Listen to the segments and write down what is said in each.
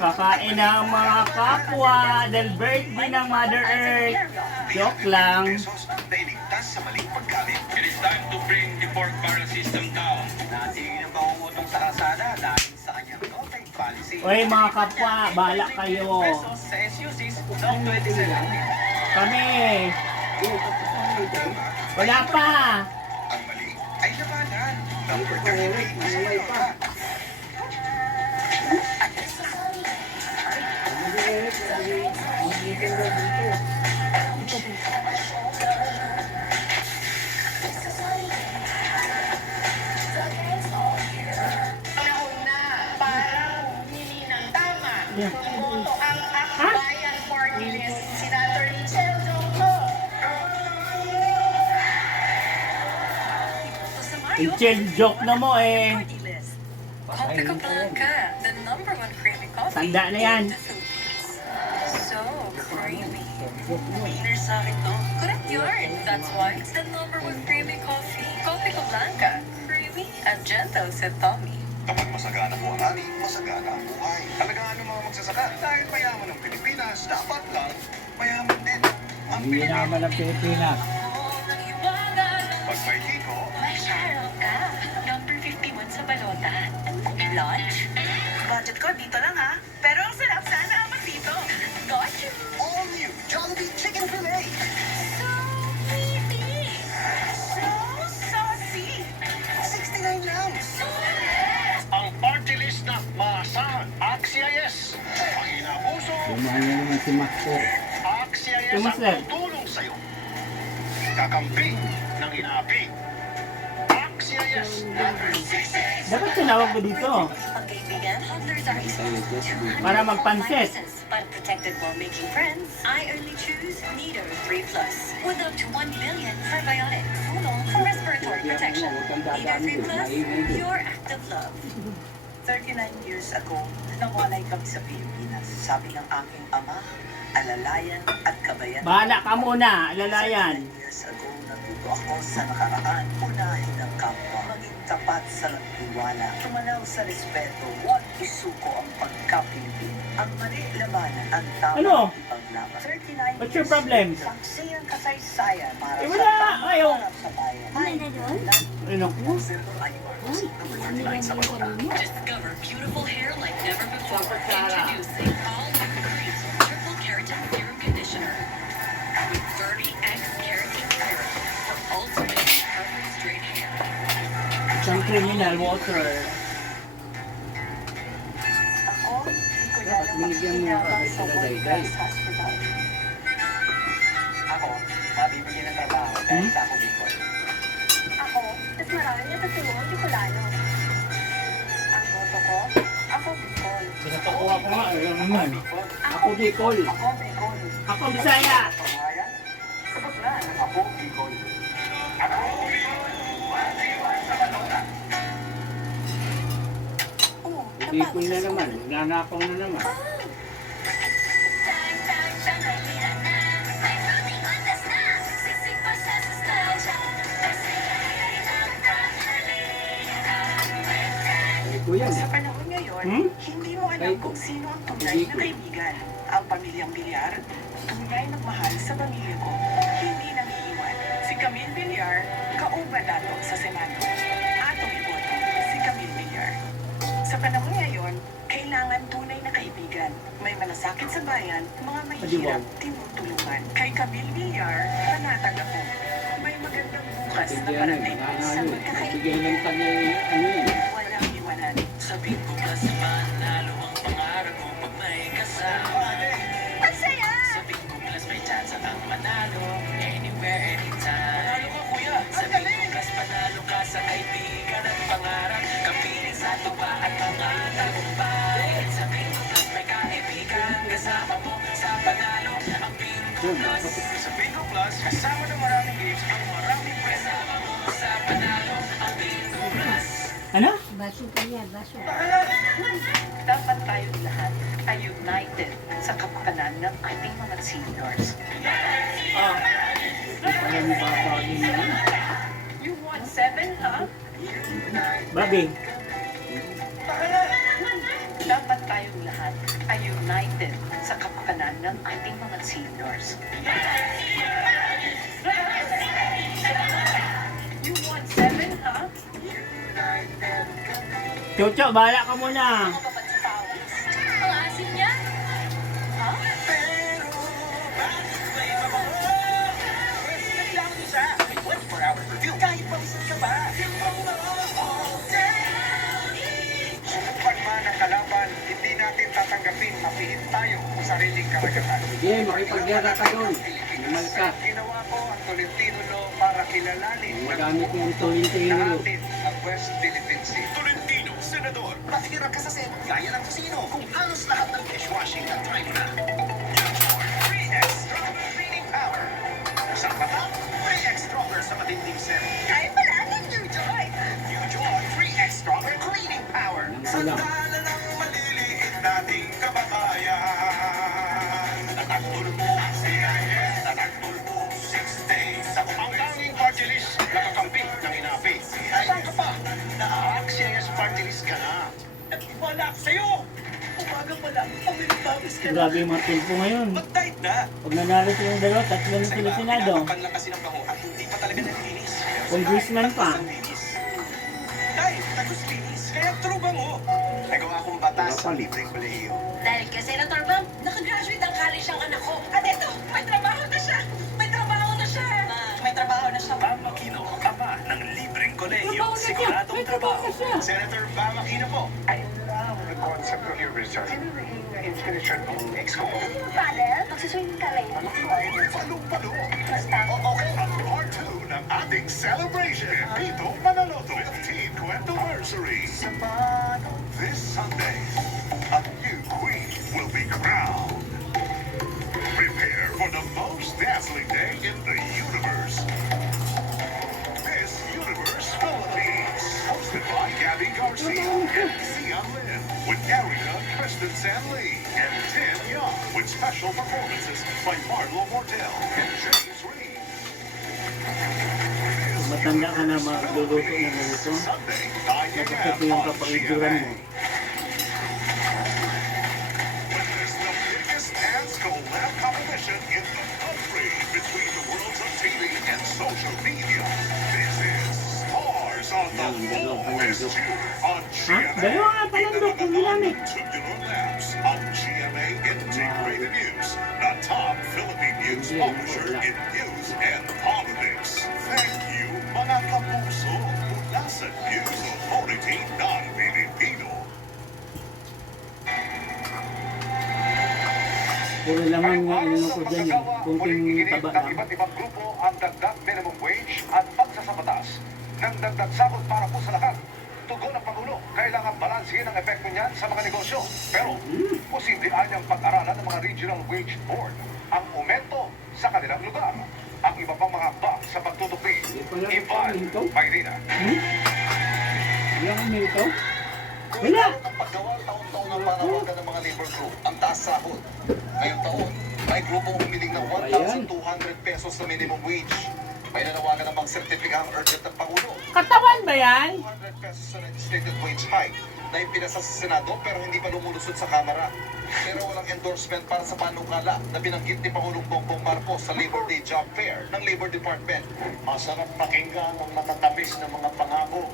Kakain ng mga kapwa dahil birthday ng Mother Earth. Joke lang. Nailigtas sa maling paggamit. It is time to bring the pork barrel system down. Natigil ang pangungutong sa kalsada dahil sa kanyang no-take policy. Oy mga kapwa, bahala kayo. Pesos sa SUCs noong 2017. Kami. Wala pa. Ang mali ay labanan. Number 33 sa Maynila. Panahon na para bumili ng tama. Bumoto ang Akbayan Party List. Senator Michelle Jongko. Inchel joke na mo eh. Copico Blanca, the number one creamy coffee Tanda na yan. in the Philippines. So creamy. Winner sa akin to. Correct yarn. That's why it's the number one creamy coffee. Copico Blanca. Creamy and gentle, said Tommy. Kapag masagana po ang ani, masagana ang buhay. Talagaan ng mga magsasaka. Dahil mayaman ng Pilipinas, dapat lang mayaman din ang Hindi Pilipinas. naman ang Pilipinas. Pag may tiko, May Cheryl ka. Number 51 sa balota. Lunch? Budget ko dito lang ha. Pero ang sarap sana ang dito. Got you. all new Jollibee Chicken Filet. So pretty. So saucy. 69 lang. Ang party list na maasahan. Axia Yes. Ang inabuso, Lumahan na naman si Master. Axia Yes Yung ang Master. tutulong sa'yo. Kakampi ng inaapi. Axia Yes. Dapat tinawag ko dito. Pagkaibigan, hodlers are expensive. Para magpansit. But protected while making friends, I only choose Nido 3 Plus. With up to 1 billion probiotics. Tulong for respiratory protection. Nido 3 Plus, pure active love. 39 years ago, nawalay kami sa Pilipinas. Sabi ng aking ama, alalayan at kabayan. Bahala ka muna, alalayan. 39 years ago, natuto ako sa nakaraan. Unahin ang kapwa. Maging tapat sa tiwala. Tumanaw sa respeto. Huwag isuko ang pagka-Pilipino. Ang mali labanan, ang tama Ano? ipaglaban. 39 What's your years, problem? Saksi ang kasaysayan para Eh, sa wala. tama Ayaw. para sa bayan. Ano? Discover beautiful hair like never before. Introducing All Cream's Triple Keratin Serum Conditioner. With 30x keratin serum for ultimate perfect straight hair. Isang criminal water. Ako, hindi ko Dapat binigyan mo lalabas kami sa sila World Dayday. Class Hospital. Ako, mabibigyan ng trabaho dahil sa ako Bicol. Ako, mas marami na tutulungan Bicolano. Ang boto ko, ako Bicol. Pinapakuha ko nga, alam naman. Ako Bicol. Ako Bicol. Ako Bisaya. Pamahayan, sapat na ng ako Bicol. Oo, Bicol na naman, nanakaw na naman. Ito yan. Sa panahon ngayon, Hmm? hindi mo alam kung sino ang tunay na kaibigan. Ang pamilyang Bilyar, tunay na mahal sa pamilya ko. Hindi nangiiwan. Si Camille Villar, kauban nato sa Senado. Atong iboto, si Camille Villar. Sa panahon ngayon, kailangan tunay na kaibigan. May malasakit sa bayan, mga mahihirap, tinutulungan. Kay Camille Villar, panatag ako. May magandang bukas na Bigyan na, parating sa nanalo. magkakaibigan. Bigyan ng tagi, ano yun. Walang iwanan. Sabihin ko kasi manalo ang pangarap ko pag may kasama. Ang saya! Sabihin ko plus may chance ang manalo. Anywhere, anytime. Manalo ka, kuya. Sabihin ko plus panalo ka sa kaibigan at pangarap. Kapiling sa tuwa at mga tagumpay. Sabihin ko plus may kaibigan. Kasama mo sa panalo. Ang Bingo Plus. Sa Bingo Plus, kasama ng maraming games ang maraming pwede. Sa panalo. Ang Bingo Plus. Ano? Baso pa yan, baso. Dapat tayong lahat ay united sa kapakanan ng ating mga seniors. Alam mo ba tawagin mo yun? You want 7, ha? Babi. Dapat tayong lahat ay united sa kapakanan ng ating mga seniors. You want 7, ha? Chucho, bahala ka muna. Ako pa ba sa pawis? Ang asin niya? Ha? Naglaman niyo siya. May 24-hour review. Kahit pawisan ka ba? Subukan man ang kalaban, hindi natin tatanggapin mapihit tayo sa sariling karagatan. Sige, makipagyara ka doon. Normal ka. Ginawa ko ang Tolentino Law para kilalanin Magamit mo ang Tolentino Law. natin ang West Philippine Sea. Tolentino, Senador. Matira ka sa set. Gaya ng kusino. Kung halos lahat ng dishwashing na try mo na. Free extra cleaning power. Sa mata, 3x stronger sa matinding set. Kaya pala ng New Joy! New Joy 3x stronger cleaning power. Wala. ng maliliit nating kababayan. Tatagtulpo ang CIS. Tatagtulpo 6 days. Ang tanging party list nakakampi ng inapi. Saan ka pa? Naka-CIS party list ka na. At wala ako sa'yo. Umaga pa lang, pamilipawis ka na. Grabe yung mga tulpo ngayon. Mag-diet na. Pag nanalo silang dalawa, tatlo na sila Senado. Pinatapan lang kasi ng bango at hindi pa talaga nalinis. Congressman pa. Tay, tagos linis. Kaya true bango. Nagawa kong batas sa libreng kolehiyo. Dahil kay Senator Bam, nakagraduate ang college ang anak ko. At ito, may trabaho na siya. May trabaho na siya. May trabaho na siya. Bam Aquino, ama ng libreng kolehiyo. Siguradong trabaho. Senator Bam Aquino po. I love the concept of your research. Sino naging inspiration mo? Ex ko. Father, magsiswimming ka rin. Palong-palo. Okay, ang part 2 ng ating celebration. Pito Manaloto 15th anniversary. This Sunday, a new queen will be crowned. Prepare for the most dazzling day in the universe. Miss Universe Philippines, hosted by Gabby Garcia and Sian Lin, with Erica Kristen Sanlee and Tin Young, with special performances by Marlo Mortel and James Reed. Matanda ka na magluluto ng ganito. Sunday, 9 Dapat a.m. ito yung on kapag-iguran mo. GMA. Witness the biggest dance collab competition in the country between the worlds of TV and social media. This is Stars on the OSU on GMA. Dalawa nga palang dok yung ginamit. Tubular Labs on GMA Integrated News, the top Philippine news publisher in news and politics. Thank you, mga kapuso, mula sa News Authority ng Pilipino. Puro laman nga inano ko dyan eh. Kunting taba lang. Iba't ibang grupo ang dagdag minimum wage at pagsasabatas ng dagdag sahod para po sa lahat. Tugon ng Pangulo, kailangan balansin ang epekto niyan sa mga negosyo. Pero, posible anyang pag-aralan ng mga regional wage board ang aumento sa kanilang lugar. Ang iba pang mga bak sa pagtutupi. Ivan Mayrina. Wala kang milito? Wala! Ang paggawa taon-taon ng panawagan ng mga labor group, ang taas sahod. Ngayong taon, may grupong humiling ng 1,200 pesos na minimum wage. May nanawagan ng mga sertifikahang urgent ng Pangulo. Katawan ba yan? 200 pesos na legislated wage hike na ipinasa sa Senado pero hindi pa lumulusot sa Kamara. Pero walang endorsement para sa panukala na binanggit ni Pangulong Bongbong Marcos sa Labor Day Job Fair ng Labor Department. Masarap pakinggan ang matatamis na mga pangako.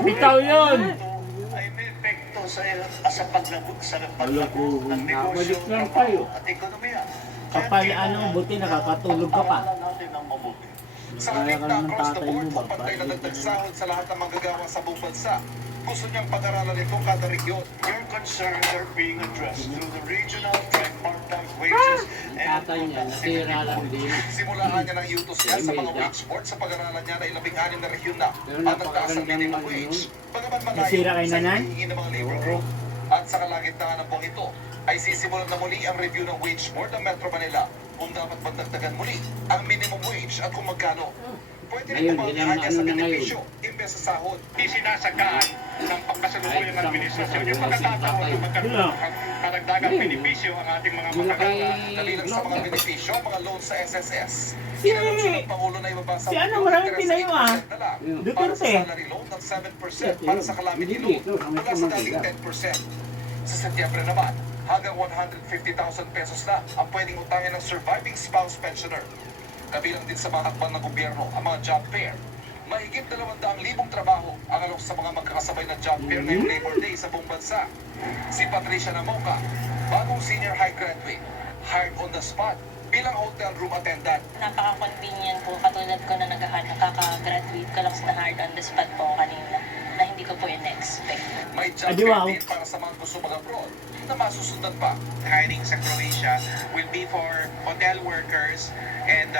Ikaw yun! Ito ay may epekto sa paglago Wala ko. ng negosyo, Nakabalik lang trabaho tayo. at ekonomiya. Kapal ano, buti nakakatulog ka pa. Pag-aralan natin ng mabuti. Sa Kaya halip ka na naman across the tatay board, mo ba? pantay na dagdag sahod sa lahat ng manggagawa sa buong bansa. Gusto niyang pag-aralan ito kada region. Your concerns are being addressed through the regional tripartite wages and Tatay niya, nasira lang din. Simulaan niya ng iutos niya sa mga wage board sa pag-aralan niya na 16 na rehiyon na ang nagtaas ng minimum wage. Bagaman malayo Nasira kay sa nanay? hinihingi ng mga labor group. At sa kalagitnaan ng buong ito, ay sisimulan na muli ang review ng wage board ng Metro Manila kung dapat magdagdagan muli ang minimum wage at kung magkano. Pwede rin Ngayon, pumangyahan niya sa ano na benepisyo imbes sa sahod. Isinasagaan ng pagkasalukuyang administrasyon yung pagkakataon na magkaroon Wala. ng karagdagang benepisyo ang ating mga Wala kay manggagawa. Kabilang sa mga benepisyo, mga loans sa SSS. Si- Inanunsyo ng Pangulo na ibabasa si ano, maraming Pinoy mo, ah. na lang Duterte. para sa salary loan ng 7%, para sa calamity loan mula sa dating 10%. Sa Setyembre naman, hanggang 150,000 pesos na ang pwedeng utangin ng surviving spouse pensioner. Kabilang din sa mga hakbang ng gobyerno ang mga job fair. Mahigit 200,000 trabaho ang alok sa mga magkakasabay na job fair ngayong Labor Day sa buong bansa. Si Patricia Namoka, bagong senior high graduate, hired on the spot bilang hotel room attendant. Napaka-convenient po, katulad ko na nakaka-graduate ko lang sa hard on the spot po kanina na hindi ko po in-expect. May job Adi, fair wow. din para sa mga gusto mag-abroad na masusundan pa. Hiring sa Croatia will be for hotel workers and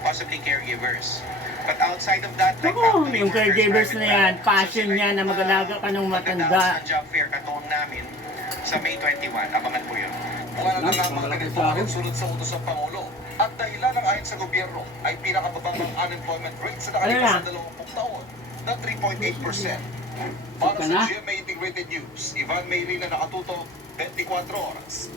possibly caregivers. But outside of that, like Ako, factory yung workers, caregivers private na yan, clients, passion niya na mag-alaga ka ng maganda matanda. sa job fair katuon namin sa May 21. Abangan po yun. Wala na nga mga ganito ang sunod sa utos ng Pangulo. At dahilan ng ayon sa gobyerno ay pinakababang ng unemployment rate sa nakalipas Ano na 20 taon na 3.8%. Para Ka sa na? GMA Integrated News, Ivan Maylin na nakatutok 24 oras.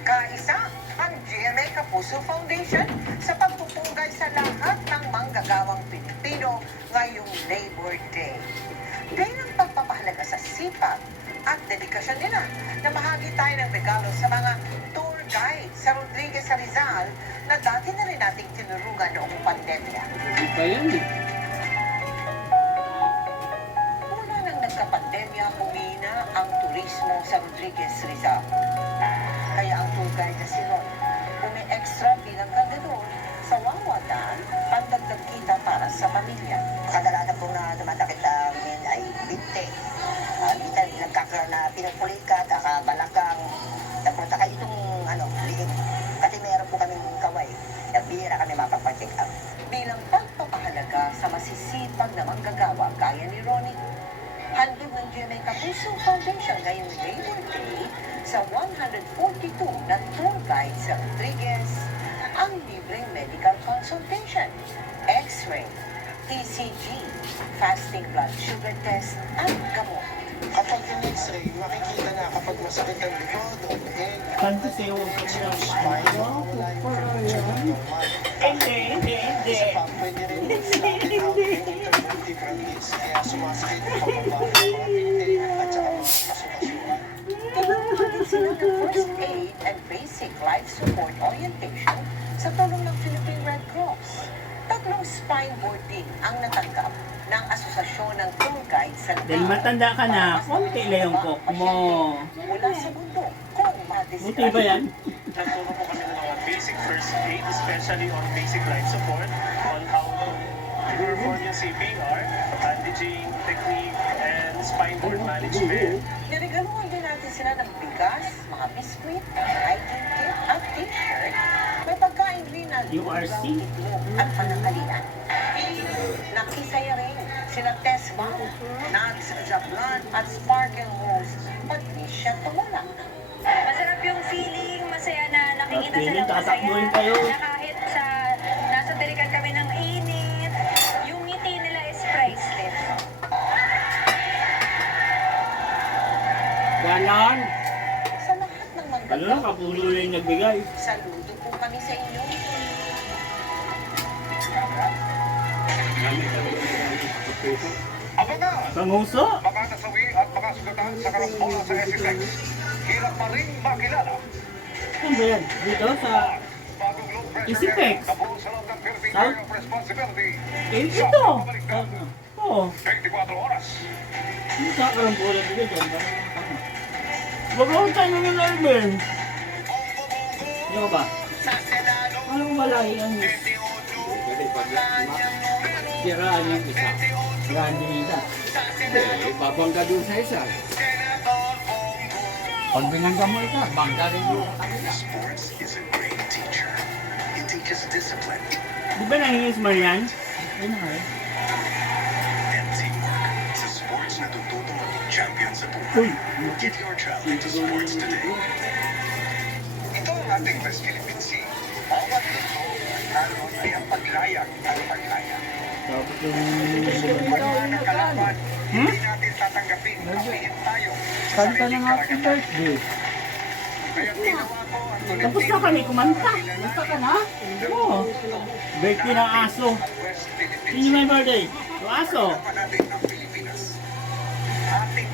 Kaisa ang GMA Kapuso Foundation sa pagpupugay sa lahat ng manggagawang Pilipino ngayong Labor Day. Bilang pagpapahalaga sa sipag at dedikasyon nila na mahagi tayo ng regalo sa mga tour guide sa Rodriguez sa Rizal na dati na rin nating tinurugan noong pandemya. Hindi pa yan eh. Mula nang nagka-pandemya, humina ang turismo sa Rodriguez Rizal. Kaya ang tour guide na si Ron, umi-extra bilang kandador sa Wawatan, pandagdag kita para sa pamilya. Kadalasan po na dumatakit sa amin ay binte. Minsan nagkakaroon na pinupulika, balakang, napunta kayo itong liig. Kasi meron po kaming kaway. Bihira kami mapapag-check up. Bilang pagpapahalaga sa masisipag na manggagawa gaya ni Ronnie, handog ng GMA Kapuso Foundation ngayong Labor Day sa 142 na tour guide sa Rodriguez ang libreng medical consultation, X-ray, ECG, fasting blood sugar test at gamot. Kapag yung X-ray, makikita na kapag masakit ang likod o leeg, Kanto sa'yo, huwag ka siya. Hindi. isa pa, pwede rin natin how to different ways. Kaya sumasakit ang pababa ng mga binte at saka mga kasukasuan. Tinulungan din sila ng first aid and basic life support orientation sa tulong ng Philippine Red Cross. 3 spine board din ang natanggap ng Asosasyon ng Tour Guide sa Dahil matanda ka na, konti lang yung cook mo. Mula sa mundo kung Buti ba yan? Nagturo po kami ng mga basic first aid, especially on basic life support, on how to perform yung CPR, bandaging technique, and spine board management. Niregaluhan din natin sila ng bigas, mga biskuit, hiking kit at t-shirt. May pagkain rin na URC? itlog at panangalian. Nakisaya rin sila Tess Mao, Nags Zablan at Sparkle Rose. Patricia Tumala. Masarap yung feeling, masaya na nakikita Feeling, silang masaya. tatakbuhin kayo. Na kahit sa nasa balikan kami ng init, yung ngiti nila is priceless. Ganon. Sa lahat ng Ano lang, kapulo lang yung nagbigay. saludo po kami sa inyo. Gamit kami ng kapuso. Abangan! Panguso? Mga nasawi at mga sugatan sa karambola sa SFX. Hirap pa rin makilala. Saan ba yan? Dito sa... Bagong low pressure Isipix. area, nabuo sa loob ng Philippine South? Area of Responsibility. Eh, Sa ito! pabaliktad, Oo. 24 oras. Hindi sa ako lang pula dito dyan. Babaw tayo ng Melbourne. Ano ba? Anong malahi ang Kasi pag siraan yung isa, grande isa. Babangga doon sa isa. Pag binangga mo isa, bangga rin yung kanila. Sports is a great teacher. It teaches discipline Di ba nangingis mo yan? Ayun na nga. and teamwork. Sa sports, natututo maging champion sa Uy! buhay. Get your child into sports today. Ito ang ating West Philippine Sea. Bawat luto at kalon ay ang paglayag at paglayag. Tapos yung... Pagwa ng kalaban, hindi natin tatanggapin na pihit tayo sa Kanta ng sariling happy karagatan. birthday. Kaya ginawa ko ang tuloy Tapos na kami kumanta. Basta ka na? Oo. Birthday ng aso. West Philippine Sino may birthday? Yung aso. natin ng Pilipinas. Ating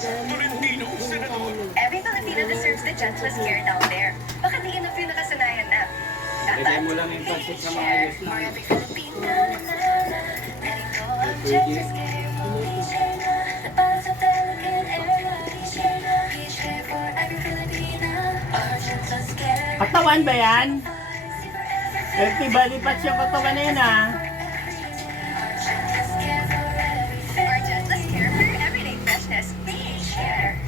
Tolentino, Senador. Every Filipino deserves the gentlest care down there. Baka di enough yung nakasanayan na. Lagay mo lang yung pansit sa maayos For na. every Filipino, letting go of gentlest care won't be shared na. The bonds of delicate air won't be shared na. Please share for every Filipino, our gentlest care. Katawan ba yan? Healthy body parts yung katawan na yun ah. Our gentlest care for your everyday freshness. Please share.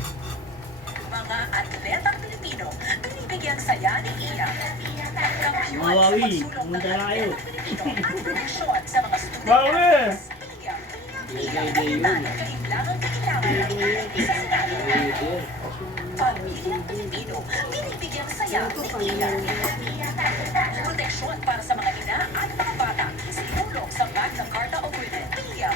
Mga atletang Pilipino, binibigyang saya ni Iya. Mawawi, pumunta na kayo. Ang produksyon sa mga student Mawawi! athletes, Pamilyang Pilipino, binibigyang saya ni Iya. Proteksyon para sa mga ina at mga bata. Sinulong sa Magna Carta of Women. Iya,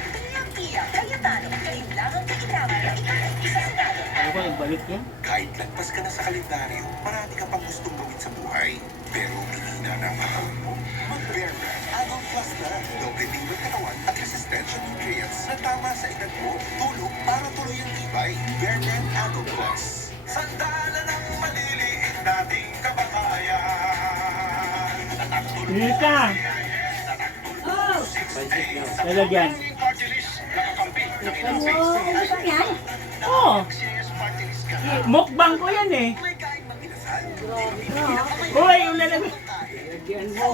Cayetano, kailangan isa Senado. Ano ba, ibalik yan? Kahit lagpas ka na sa kalendaryo, marami ka pang gustong gawin sa buhay. Pero pinina ng mahal mo. Mag-Bear Brand Adult Plus na. Doble tingnan katawan at resistensya nutrients na tama sa edad mo. Tulog para tuloy ang tibay. Bear Brand Adult Plus. Sandala ng maliliit nating kababayan. Hindi ka. Lalagyan. Oo. Mukbang ko yan eh. Uy, yung lalagyan. Lagyan mo.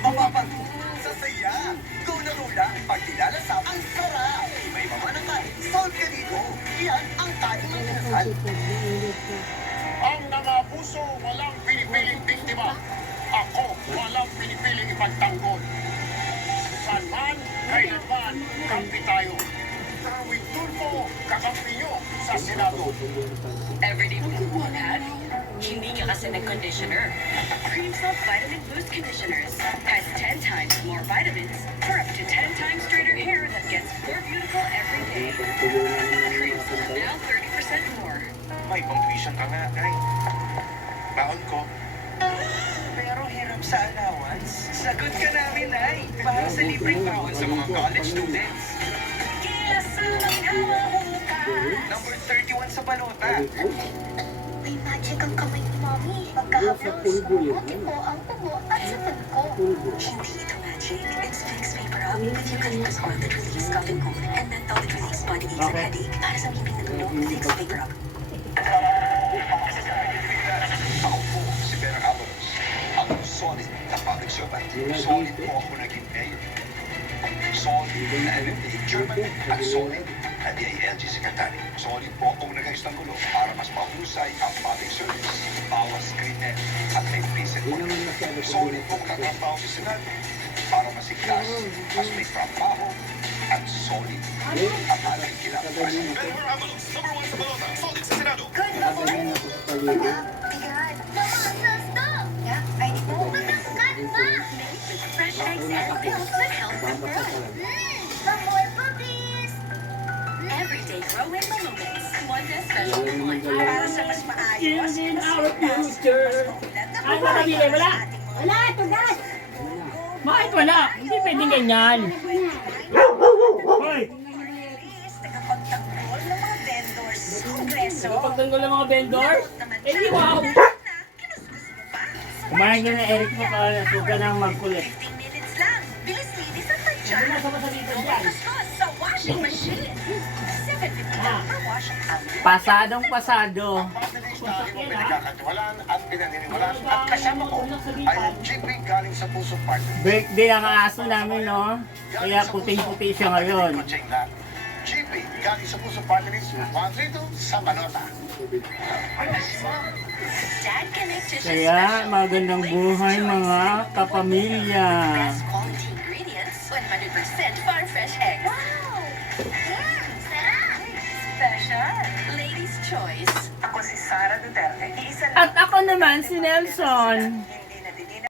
Mapapatungo sa saya. Go na Lola, pagkilala sa ang sarap. May mama na kain, solve ka dito. Yan ang kain ng kinasal. Ang nangabuso walang pinipiling biktima. Ako walang pinipiling ipagtanggol. Saan man, kailanman, kampi tayo. Darwin Tulfo, kakampi nyo sa Senado. Everyday pagkukuhan, hindi nga kasi nag-conditioner. Cream Soft Vitamin Boost Conditioners has 10 times more vitamins for up to 10 times straighter hair that gets more beautiful every day. Cream Soft now 30% more. May pang-tuition ka nga, Nay. Baon ko. Pero hirap sa allowance. Sagot ka namin, ay. Para sa libreng bawon sa mga college students. Number 31 sa balota. May magic ang kamay ni Mommy. Pagkahabang sumuti po ang ubo at sapat ko. Hindi ito magic. It's Vicks Vapor Up with eucalyptus oil that relieves cough and cold and menthol that relieves body aches and headache. Para sa ngipin na tulog, Vicks Vapor Up. Ako po si Vera Avalos. Ang solid na public servant. Solid po ako naging mayor. Solid na LMA German at solid na DILG Secretary. Solid po akong nag-ayos ng gulo para mas mahusay ang public service. Bawas krimen at may peace and order. Solid po katrabaho sa Senado para masiglas, mas may trabaho at solid ang ating kinabukasan. Vera Avalos, number 1 sa balota. Solid sa Senado. Good morning! Tigad! Mamakas ka! Yeah, I know. Mamakas ma! Made with fresh eggs and milk that help them grow. More puppies! Everyday growing moments. One day special one. Para sa mas maayos, Children, our future. Ano ba nabili? Wala? Wala! Tugas! Bakit wala? Hindi pwedeng ganyan. Hoy! Tagapagtanggol ng mga vendors sa Kongreso. Pagtanggol ng mga vendor? Eh di wow! Kumain ka na Eric mo para nasuga ng magkulit. 15 minutes lang. Bilis-bilis ang tadya. Ano na sa masalitan dyan? Kuskus sa washing machine. $7.50 per wash ang Pasadong pasado. Pabilis na aking mga pinagkakatiwalaan at pinaniniwalaan at kasama ko ay ang GP galing sa Puso Partner. Birthday ang aso namin, no? Kaya puting-puti siya ngayon. GP galing sa Puso Partners 132 sa Manota. Dad can make dishes Kaya special. magandang buhay mga kapamilya. Best quality ingredients, 100% farm fresh eggs. Wow! Sarap! Special. Ladies' choice. Ako si Sara Duterte. Isa lang At ako naman si Nelson. hindi natitinag